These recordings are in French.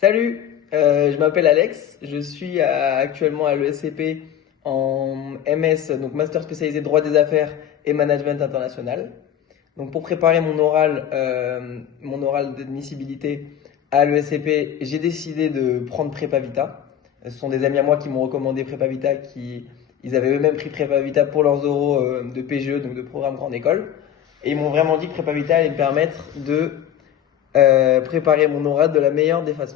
Salut, je m'appelle Alex, je suis actuellement à l'ESCP en MS, donc Master spécialisé droit des affaires et management international. Donc pour préparer mon oral d'admissibilité à l'ESCP, j'ai décidé de prendre Prépa Vita. Ce sont des amis à moi qui m'ont recommandé Prépa Vita, ils avaient eux-mêmes pris Prépa Vita pour leurs oraux de PGE, donc de programme grande école. Et ils m'ont vraiment dit que Prépa Vita allait me permettre de préparer mon oral de la meilleure des façons.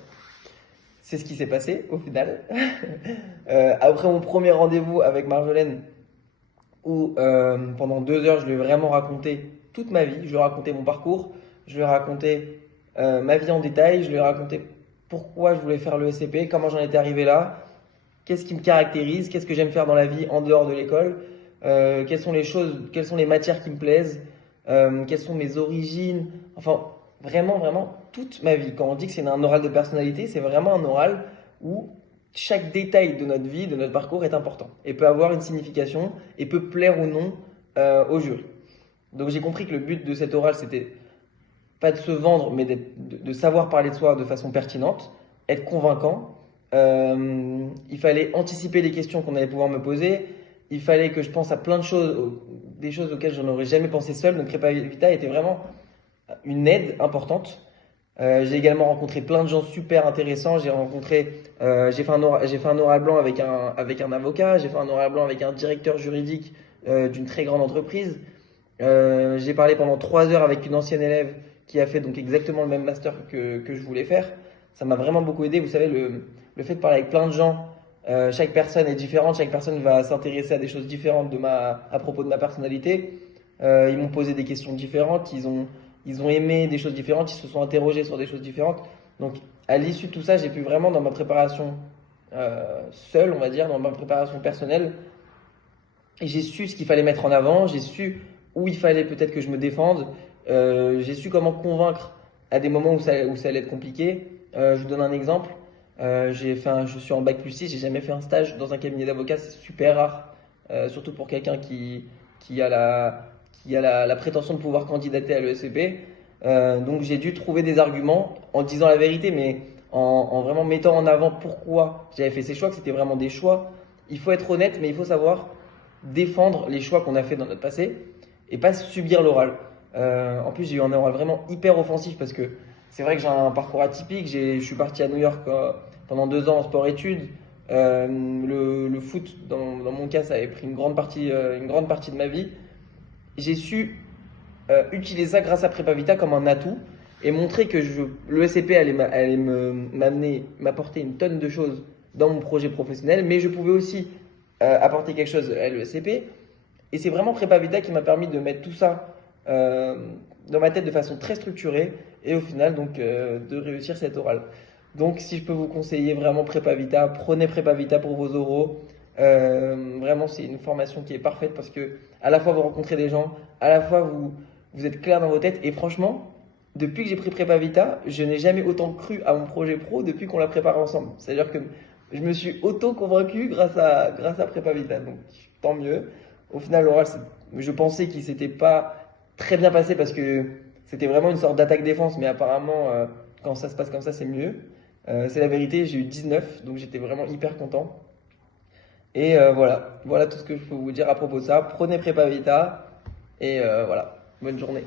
C'est ce qui s'est passé au final. Après mon premier rendez-vous avec Marjolaine, où pendant 2 heures, je lui ai vraiment raconté toute ma vie, je lui ai raconté mon parcours, je lui ai raconté ma vie en détail, je lui ai raconté pourquoi je voulais faire le SCP, comment j'en étais arrivé là, qu'est-ce qui me caractérise, qu'est-ce que j'aime faire dans la vie en dehors de l'école, quelles sont les choses, quelles sont les matières qui me plaisent, quelles sont mes origines, enfin vraiment, vraiment toute ma vie. Quand on dit que c'est un oral de personnalité, c'est vraiment un oral où chaque détail de notre vie, de notre parcours est important et peut avoir une signification et peut plaire ou non au jury. Donc j'ai compris que le but de cet oral, c'était pas de se vendre, mais de savoir parler de soi de façon pertinente, être convaincant. Il fallait anticiper les questions qu'on allait pouvoir me poser. Il fallait que je pense à plein de choses, des choses auxquelles je n'aurais jamais pensé seul. Donc Prépa Vita était vraiment une aide importante. J'ai également rencontré plein de gens super intéressants. J'ai fait un oral blanc avec un avocat. J'ai fait un oral blanc avec un directeur juridique d'une très grande entreprise. J'ai parlé pendant 3 heures avec une ancienne élève qui a fait donc exactement le même master que je voulais faire. Ça m'a vraiment beaucoup aidé. Vous savez, le fait de parler avec plein de gens, chaque personne est différente, chaque personne va s'intéresser à des choses différentes à propos de ma personnalité. Ils m'ont posé des questions différentes, ils ont aimé des choses différentes, ils se sont interrogés sur des choses différentes. Donc, à l'issue de tout ça, j'ai pu vraiment, dans ma préparation seule, on va dire, dans ma préparation personnelle, j'ai su ce qu'il fallait mettre en avant, j'ai su où il fallait peut-être que je me défende, j'ai su comment convaincre à des moments où ça allait être compliqué. Je vous donne un exemple. Je suis en bac+6, j'ai jamais fait un stage dans un cabinet d'avocat, c'est super rare, surtout pour quelqu'un qui a la prétention de pouvoir candidater à l'ESCP. Donc j'ai dû trouver des arguments en disant la vérité, mais en vraiment mettant en avant pourquoi j'avais fait ces choix, que c'était vraiment des choix. Il faut être honnête, mais il faut savoir défendre les choix qu'on a fait dans notre passé et pas subir l'oral. En plus, j'ai eu un oral vraiment hyper offensif parce que c'est vrai que j'ai un parcours atypique. Je suis parti à New York pendant 2 ans en sport-études. Le foot, dans mon cas, ça avait pris une grande partie de ma vie. J'ai su utiliser ça grâce à Prépa Vita comme un atout et montrer que le SCP allait m'apporter une tonne de choses dans mon projet professionnel, mais je pouvais aussi apporter quelque chose à l'ESCP. Et c'est vraiment Prépa Vita qui m'a permis de mettre tout ça dans ma tête de façon très structurée et au final donc de réussir cet oral. Donc si je peux vous conseiller vraiment Prépa Vita, prenez Prépa Vita pour vos oraux. Vraiment c'est une formation qui est parfaite parce que à la fois vous rencontrez des gens, à la fois vous êtes clair dans vos têtes et franchement depuis que j'ai pris Prépa Vita, je n'ai jamais autant cru à mon projet pro depuis qu'on l'a préparé ensemble. C'est-à-dire que je me suis auto-convaincu grâce à Prépa Vita. Donc, tant mieux. Au final, l'oral, je pensais qu'il s'était pas très bien passé parce que c'était vraiment une sorte d'attaque-défense. Mais apparemment, quand ça se passe comme ça, c'est mieux. C'est la vérité, j'ai eu 19, donc j'étais vraiment hyper content. Et voilà tout ce que je peux vous dire à propos de ça. Prenez Prépa Vita et voilà, bonne journée.